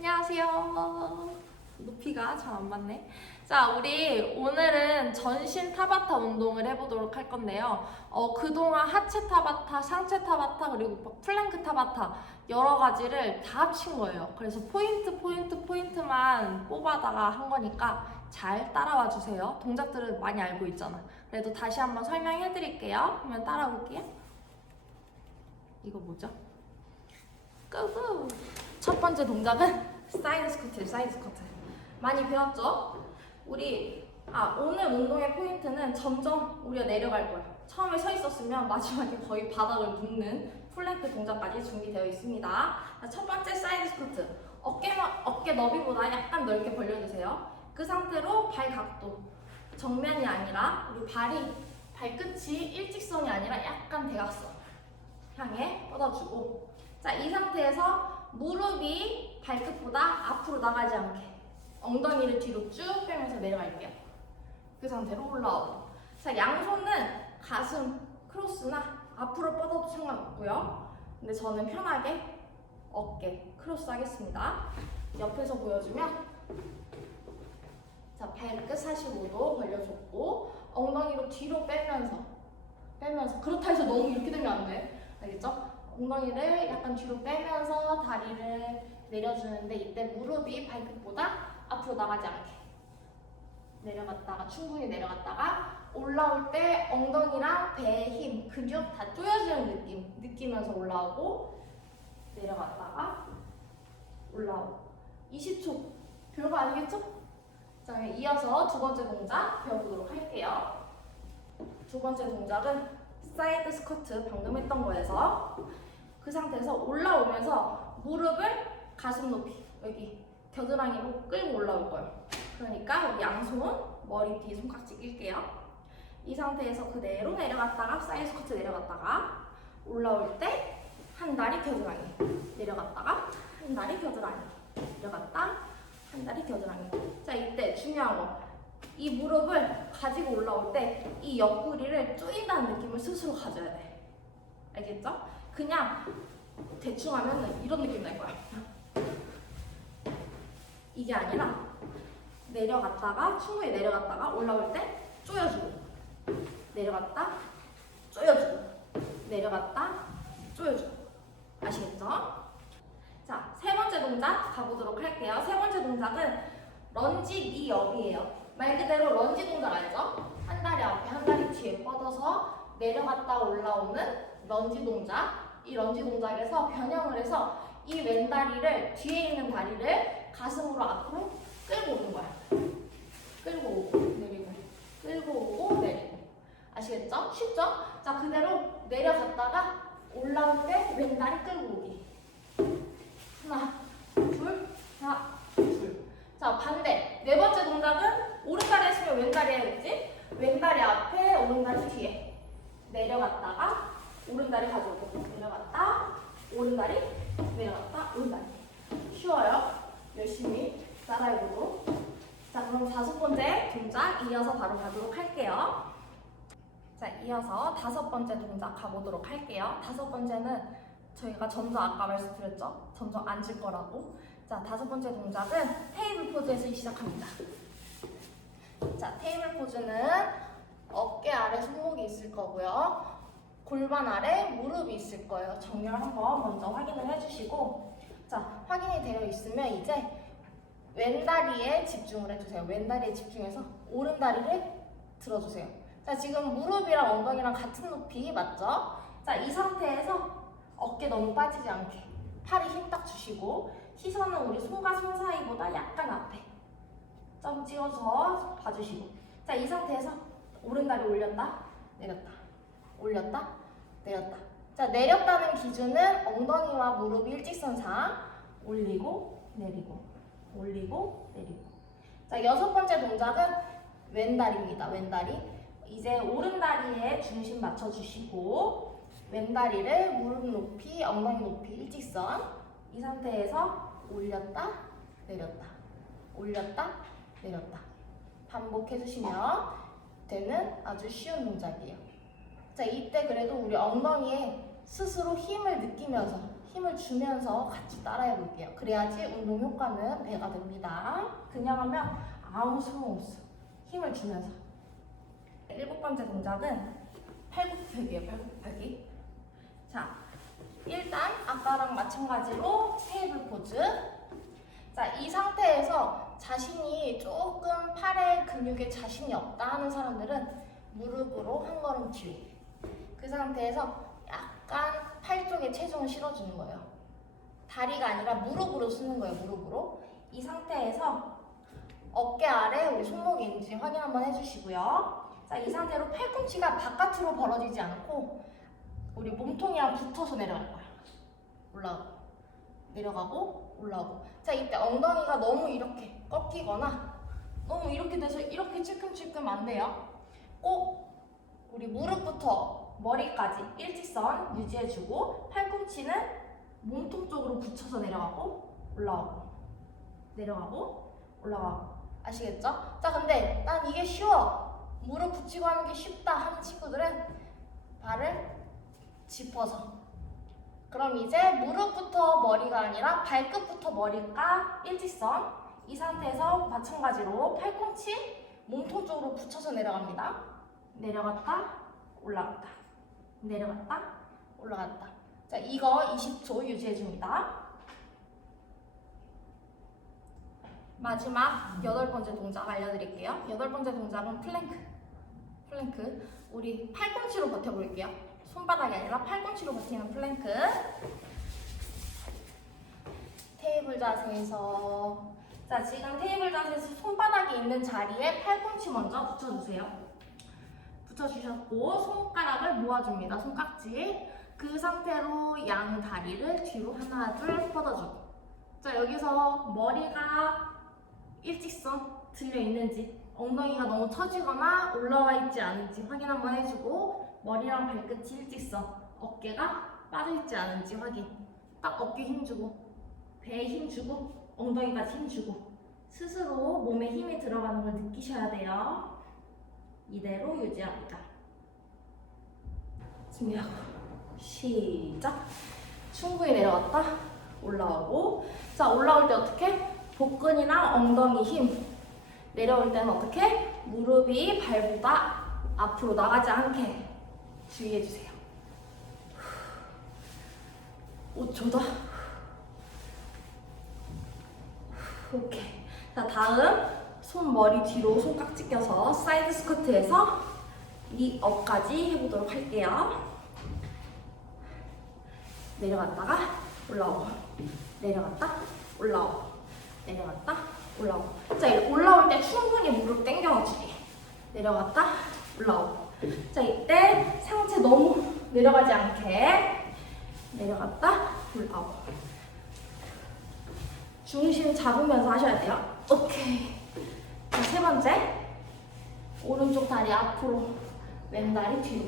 안녕하세요. 높이가 잘 안 맞네. 자, 우리 오늘은 전신 타바타 운동을 해보도록 할 건데요. 어, 그동안 하체 타바타, 상체 타바타, 그리고 뭐 플랭크 타바타 여러 가지를 다 합친 거예요. 그래서 포인트, 포인트, 포인트만 뽑아다가 한 거니까 잘 따라와 주세요. 동작들은 많이 알고 있잖아. 그래도 다시 한번 설명해 드릴게요. 그러면 따라와 볼게요. 이거 뭐죠? 고고! 첫 번째 동작은 사이드 스쿼트, 사이드 스쿼트. 많이 배웠죠? 우리 아 오늘 운동의 포인트는 점점 우리가 내려갈 거야. 처음에 서 있었으면 마지막에 거의 바닥을 눕는 플랭크 동작까지 준비되어 있습니다. 자, 첫 번째 사이드 스쿼트. 어깨만 어깨 너비보다 약간 넓게 벌려주세요. 그 상태로 발 각도 정면이 아니라 우리 발이 발끝이 일직선이 아니라 약간 대각선 향해 뻗어주고 자 이 상태에서 무릎이 발끝보다 앞으로 나가지 않게 엉덩이를 뒤로 쭉 빼면서 내려갈게요. 그 상태로 올라오고. 자, 양손은 가슴 크로스나 앞으로 뻗어도 상관없고요. 근데 저는 편하게 어깨 크로스 하겠습니다. 옆에서 보여주면 자, 발끝 45도 벌려줬고 엉덩이로 뒤로 빼면서 빼면서 그렇다 해서 너무 이렇게 되면 안 돼. 알겠죠? 엉덩이를 약간 뒤로 빼면서 다리를 내려주는데 이때 무릎이 발끝보다 앞으로 나가지 않게 내려갔다가 충분히 내려갔다가 올라올 때 엉덩이랑 배의 힘, 근육 다 조여지는 느낌 느끼면서 올라오고 내려갔다가 올라오고 20초 별거 아니겠죠? 자, 이어서 두 번째 동작 배워보도록 할게요. 두 번째 동작은 사이드 스쿼트 방금 했던 거에서 그 상태에서 올라오면서 무릎을 가슴 높이 여기 겨드랑이로 끌고 올라올 거예요. 그러니까 양손 머리 뒤 손깍지 낄게요. 이 상태에서 그대로 내려갔다가 사이드 스쿼트 내려갔다가 올라올 때 한 다리 겨드랑이 내려갔다가 한 다리 겨드랑이 내려갔다 한 다리 겨드랑이 자 이때 중요한 거 이 무릎을 가지고 올라올 때 이 옆구리를 조인다는 느낌을 스스로 가져야 돼 알겠죠? 그냥 대충 하면 이런 느낌 날 거야 이게 아니라 내려갔다가 충분히 내려갔다가 올라올 때 조여주고 내려갔다 조여주고 내려갔다 조여주고 아시겠죠? 자, 세 번째 동작 가보도록 할게요. 세 번째 동작은 런지 니 업이에요. 말 그대로 런지 동작 알죠? 한 다리 앞에 한 다리 뒤에 뻗어서 내려갔다 올라오는 런지 동작. 이 런지 동작에서 변형을 해서 이 왼다리를 뒤에 있는 다리를 가슴으로 앞으로 끌고 오는 거야. 끌고 오고 내리고 끌고 오고 내리고 아시겠죠? 쉽죠? 자 그대로 내려갔다가 올라올 때 왼다리 끌고 오기 하나 둘 하나 둘자 반대 네 번째 동작은 오른다리 했으면 왼다리 해야겠지? 왼다리 앞에 오른다리 뒤에 내려갔다가 오른다리 가져오고 내려갔다. 오른다리 내려갔다. 오른다리. 쉬워요. 열심히 따라해보도록 자 그럼 다섯 번째 동작 이어서 바로 가도록 할게요. 자 이어서 다섯 번째 동작 가보도록 할게요. 다섯 번째는 저희가 점점 아까 말씀드렸죠? 점점 앉을 거라고. 자 다섯 번째 동작은 테이블 포즈에서 시작합니다. 자 테이블 포즈는 어깨 아래 손목이 있을 거고요 골반 아래 무릎이 있을 거예요 정렬 한번 먼저 확인을 해주시고 자 확인이 되어 있으면 이제 왼다리에 집중을 해주세요. 왼다리에 집중해서 오른다리를 들어주세요. 자, 지금 무릎이랑 엉덩이랑 같은 높이 맞죠? 자, 이 상태에서 어깨 너무 빠지지 않게 팔에 힘 딱 주시고 시선은 우리 손과 손 사이보다 약간 앞에 점 찍어서 봐주시고 자, 이 상태에서 오른 다리 올렸다, 내렸다, 올렸다, 내렸다. 자, 내렸다는 기준은 엉덩이와 무릎이 일직선상 올리고 내리고 올리고 내리고. 자, 여섯 번째 동작은 왼다리입니다. 왼다리. 이제 오른다리에 중심 맞춰주시고 왼다리를 무릎 높이, 엉덩이 높이 일직선. 이 상태에서 올렸다, 내렸다, 올렸다, 내렸다. 반복해주시면 되는 아주 쉬운 동작이에요. 자, 이때 그래도 우리 엉덩이에 스스로 힘을 느끼면서 힘을 주면서 같이 따라해 볼게요. 그래야지 운동 효과는 배가 됩니다. 그냥 하면 아무 소용 없어. 힘을 주면서. 일곱 번째 동작은 팔굽혀펴기예요. 팔굽혀펴기. 자, 일단 아까랑 마찬가지로 테이블 포즈. 자, 이 상태에서 자신이 조금 팔에 근육에 자신이 없다 하는 사람들은 무릎으로 한 걸음 뒤로. 그 상태에서 약간 팔 쪽에 체중을 실어주는 거예요. 다리가 아니라 무릎으로 쓰는 거예요, 무릎으로. 이 상태에서 어깨 아래 우리 손목이 있는지 확인 한번 해주시고요. 자, 이 상태로 팔꿈치가 바깥으로 벌어지지 않고 우리 몸통이랑 붙어서 내려갈 거예요. 올라가고, 내려가고, 올라오고. 자, 이때 엉덩이가 너무 이렇게 꺾이거나 너무 이렇게 돼서 이렇게 찔끔찔끔 안 돼요. 꼭 우리 무릎부터 머리까지 일직선 유지해주고 팔꿈치는 몸통 쪽으로 붙여서 내려가고 올라가고 내려가고 올라가고. 아시겠죠? 자 근데 난 이게 쉬워. 무릎 붙이고 하는 게 쉽다 하는 친구들은 발을 짚어서. 그럼 이제 무릎부터 머리가 아니라 발끝부터 머리가 일직선. 이 상태에서 마찬가지로 팔꿈치 몸통 쪽으로 붙여서 내려갑니다. 내려갔다 올라갔다 내려갔다 올라갔다. 자 이거 20초 유지해줍니다. 마지막 여덟 번째 동작 알려드릴게요. 여덟 번째 동작은 플랭크. 플랭크. 우리 팔꿈치로 버텨볼게요. 손바닥이 아니라 팔꿈치로 버티는 플랭크. 테이블 자세에서. 자 지금 테이블 자세에서 손바닥이 있는 자리에 팔꿈치 먼저 붙여주세요 붙여주셨고 손가락을 모아줍니다. 손깍지. 그 상태로 양 다리를 뒤로 하나 둘 뻗어주고. 자 여기서 머리가 일직선 들려 있는지 엉덩이가 너무 처지거나 올라와 있지 않은지 확인 한번 해주고 머리랑 발끝이 일직선 어깨가 빠져 있지 않은지 확인. 딱 어깨 힘주고 배에 힘주고 엉덩이까지 힘주고 스스로 몸에 힘이 들어가는 걸 느끼셔야 돼요. 이대로 유지합니다. 준비하고 시작. 충분히 내려갔다 올라오고 자 올라올 때 어떻게 복근이랑 엉덩이 힘 내려올 때는 어떻게 무릎이 발보다 앞으로 나가지 않게 주의해 주세요. 5초 더. 오케이. 자 다음 손 머리 뒤로 손깍지 껴서 사이드 스쿼트에서 이 업까지 해보도록 할게요. 내려갔다가 올라오고 내려갔다 올라오고 내려갔다 올라오고. 자 이렇게 올라올 때 충분히 무릎 당겨주기 내려갔다 올라오고. 자 이때 상체 너무 내려가지 않게 내려갔다 올라오고. 중심 잡으면서 하셔야 돼요. 오케이 자, 세 번째? 오른쪽 다리 앞으로 왼다리 뒤로.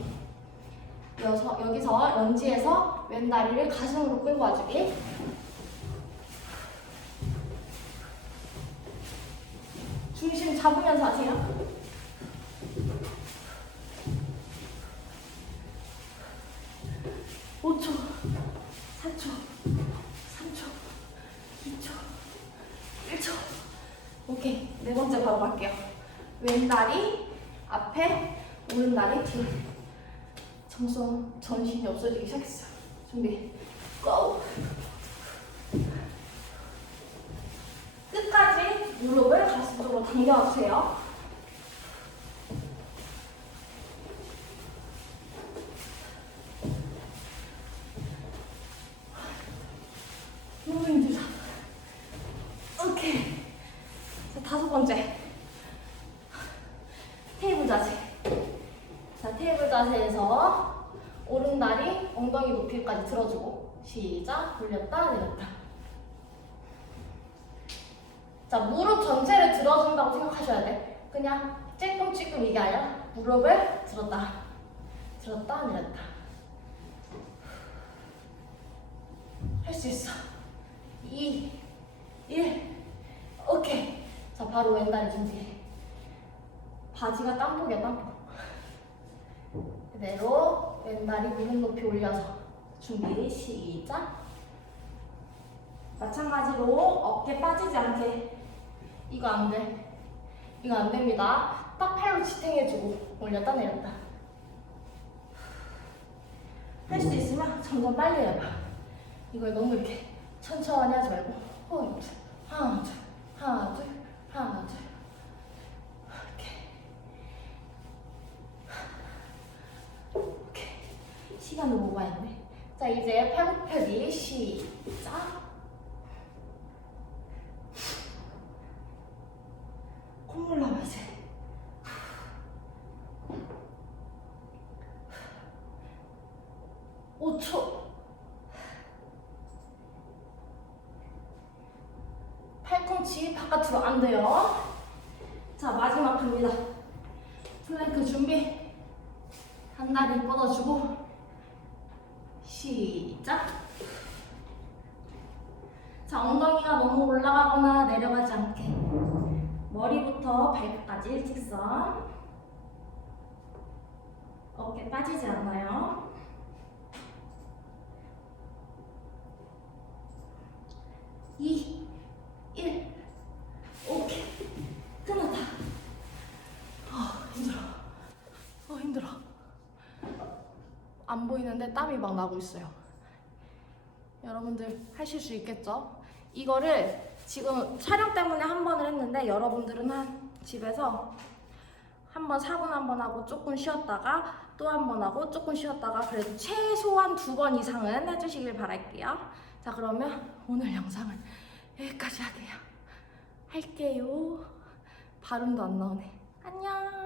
여서, 여기서 런지에서 왼다리를 가슴으로 끌고 와주기. 중심 잡으면서 하세요 오초 4초 3초 2초 1초 오케이 네 번째 바로 갈게요 왼다리 앞에 오른다리 뒤로. 정성 전신이 없어지기 시작했어 준비 고 끝까지 무릎을 가슴 쪽으로 당겨주세요 너무 힘들다 오케이 자 다섯 번째 테이블 자세 자, 테이블 자세에서 오른다리 엉덩이 높이까지 들어주고 시작. 돌렸다. 내렸다. 자 무릎 전체를 들어준다고 생각하셔야 돼. 그냥 찔끔찔끔 이게 아니라 무릎을 들었다. 들었다. 내렸다. 할 수 있어. 2 1 오케이. 자 바로 왼다리 준비 바지가 땀복이야 땀복 그대로 왼다리 무릎 높이 올려서 준비 시작. 마찬가지로 어깨 빠지지 않게 이거 안 돼. 이거 안 됩니다. 딱 팔로 지탱해주고 올렸다 내렸다. 할 수 있으면 점점 빨리 해봐. 이걸 너무 이렇게 천천히 하지 말고 호흡 하나 둘 하나 둘 하나 둘 이렇게 오케이 시간을 모아야 돼. 자 이제 팔굽혀펴기 시작. 콧물 나와야지. 5초. 팔꿈치 바깥으로 안 돼요. 자, 마지막 갑니다. 플랭크 준비. 한 다리 뻗어주고. 시작. 자, 엉덩이가 너무 올라가거나 내려가지 않게. 머리부터 발끝까지 일직선. 어깨 빠지지 않아요. 이, 일, 오케이. 끝났다. 아, 힘들어. 어, 힘들어. 안 보이는데 땀이 막 나고 있어요. 여러분들 하실 수 있겠죠? 이거를 지금 촬영 때문에 한 번을 했는데 여러분들은 한 집에서 한 번 사분 한 번 하고 조금 쉬었다가 또 한 번 하고 조금 쉬었다가 그래도 최소한 두 번 이상은 해주시길 바랄게요. 자 그러면 오늘 영상은 여기까지 하게요. 할게요. 발음도 안 나오네. 안녕.